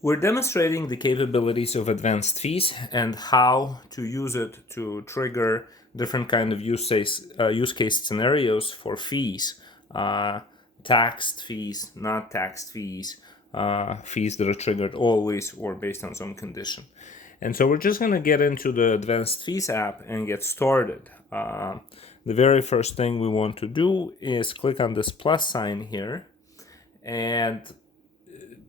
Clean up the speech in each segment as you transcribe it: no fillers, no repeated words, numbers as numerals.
We're demonstrating the capabilities of advanced fees and how to use it to trigger different kind of use case scenarios for fees, taxed fees, not taxed fees, fees that are triggered always or based on some condition. And so we're just going to get into the Advanced Fees app and get started. The very first thing we want to do is click on this plus sign here, and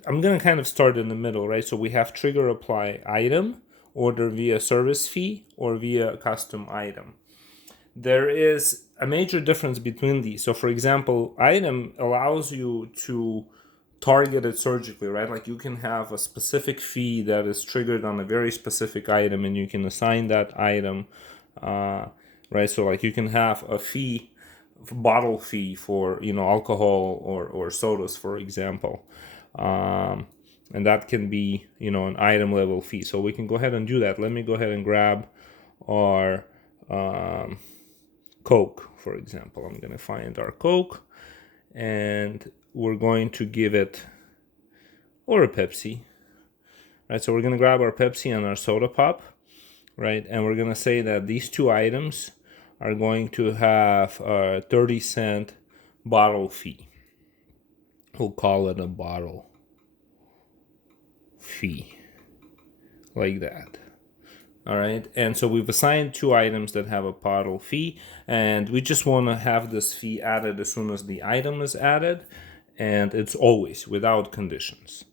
I'm going to kind of start in the middle, right? So we have trigger apply item, order via service fee, or via custom item. There is a major difference between these. So for example, item allows you to target it surgically, right? Like you can have a specific fee that is triggered on a very specific item and you can assign that item, right? So like you can have a fee, bottle fee for, alcohol or sodas, for example. And that can be, an item level fee. So we can go ahead and do that. Let me go ahead and grab our Coke, for example. I'm going to find our Coke and we're going to give it, or a Pepsi, right? So we're going to grab our Pepsi and our soda pop, right? And we're going to say that these two items are going to have a 30-cent bottle fee. We'll call it a bottle fee, like that. All right, and so we've assigned two items that have a bottle fee, and we just want to have this fee added as soon as the item is added, and it's always without conditions.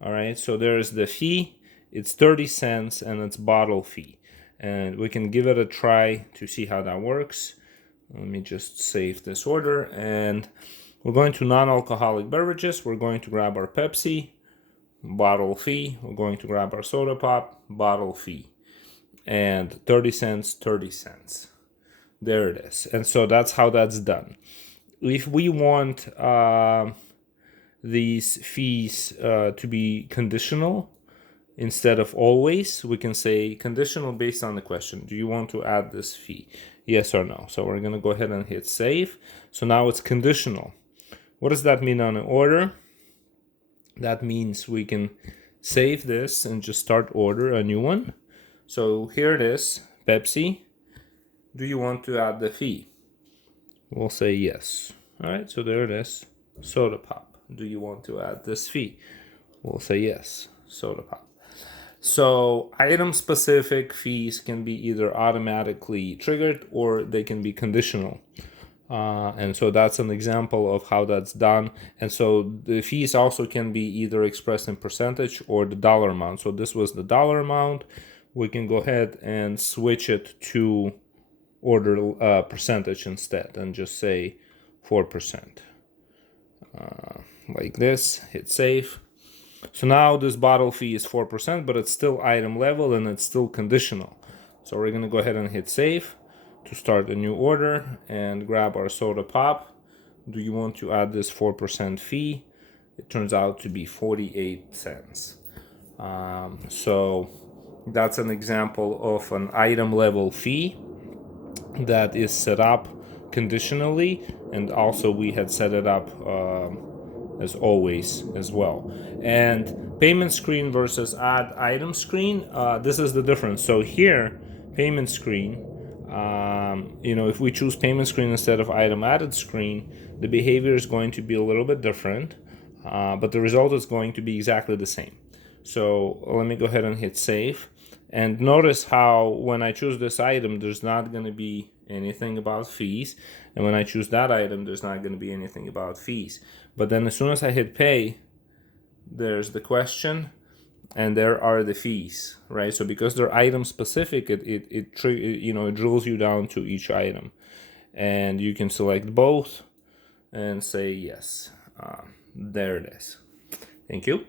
All right, so there's the fee, it's 30 cents, and it's bottle fee. And we can give it a try to see how that works. Let me just save this order, and we're going to non-alcoholic beverages. We're going to grab our Pepsi, bottle fee. We're going to grab our soda pop, bottle fee. And 30 cents, 30 cents. There it is. And so that's how that's done. If we want these fees to be conditional instead of always, we can say conditional based on the question. Do you want to add this fee? Yes or no. So we're going to go ahead and hit save. So now it's conditional. What does that mean on an order? That means we can save this and just start order a new one. So here it is, Pepsi. Do you want to add the fee? We'll say yes. All right, so there it is, soda pop. Do you want to add this fee? We'll say yes, soda pop. So item specific fees can be either automatically triggered or they can be conditional. And so that's an example of how that's done. And so the fees also can be either expressed in percentage or the dollar amount. So this was the dollar amount. We can go ahead and switch it to order percentage instead and just say 4%. Like this, hit save. So now this bottle fee is 4%, but it's still item level and it's still conditional. So we're going to go ahead and hit save to start a new order and grab our soda pop. Do you want to add this 4% fee? It turns out to be 48 cents. So that's an example of an item level fee that is set up conditionally, and also we had set it up as always as well. And payment screen versus add item screen, this is the difference. So here, payment screen, if we choose payment screen instead of item added screen, the behavior is going to be a little bit different, but the result is going to be exactly the same. So let me go ahead and hit save. And notice how when I choose this item, there's not going to be anything about fees. And when I choose that item, there's not going to be anything about fees. But then as soon as I hit pay, there's the question and there are the fees, right? So because they're item specific, it drills you down to each item. And you can select both and say yes. There it is. Thank you.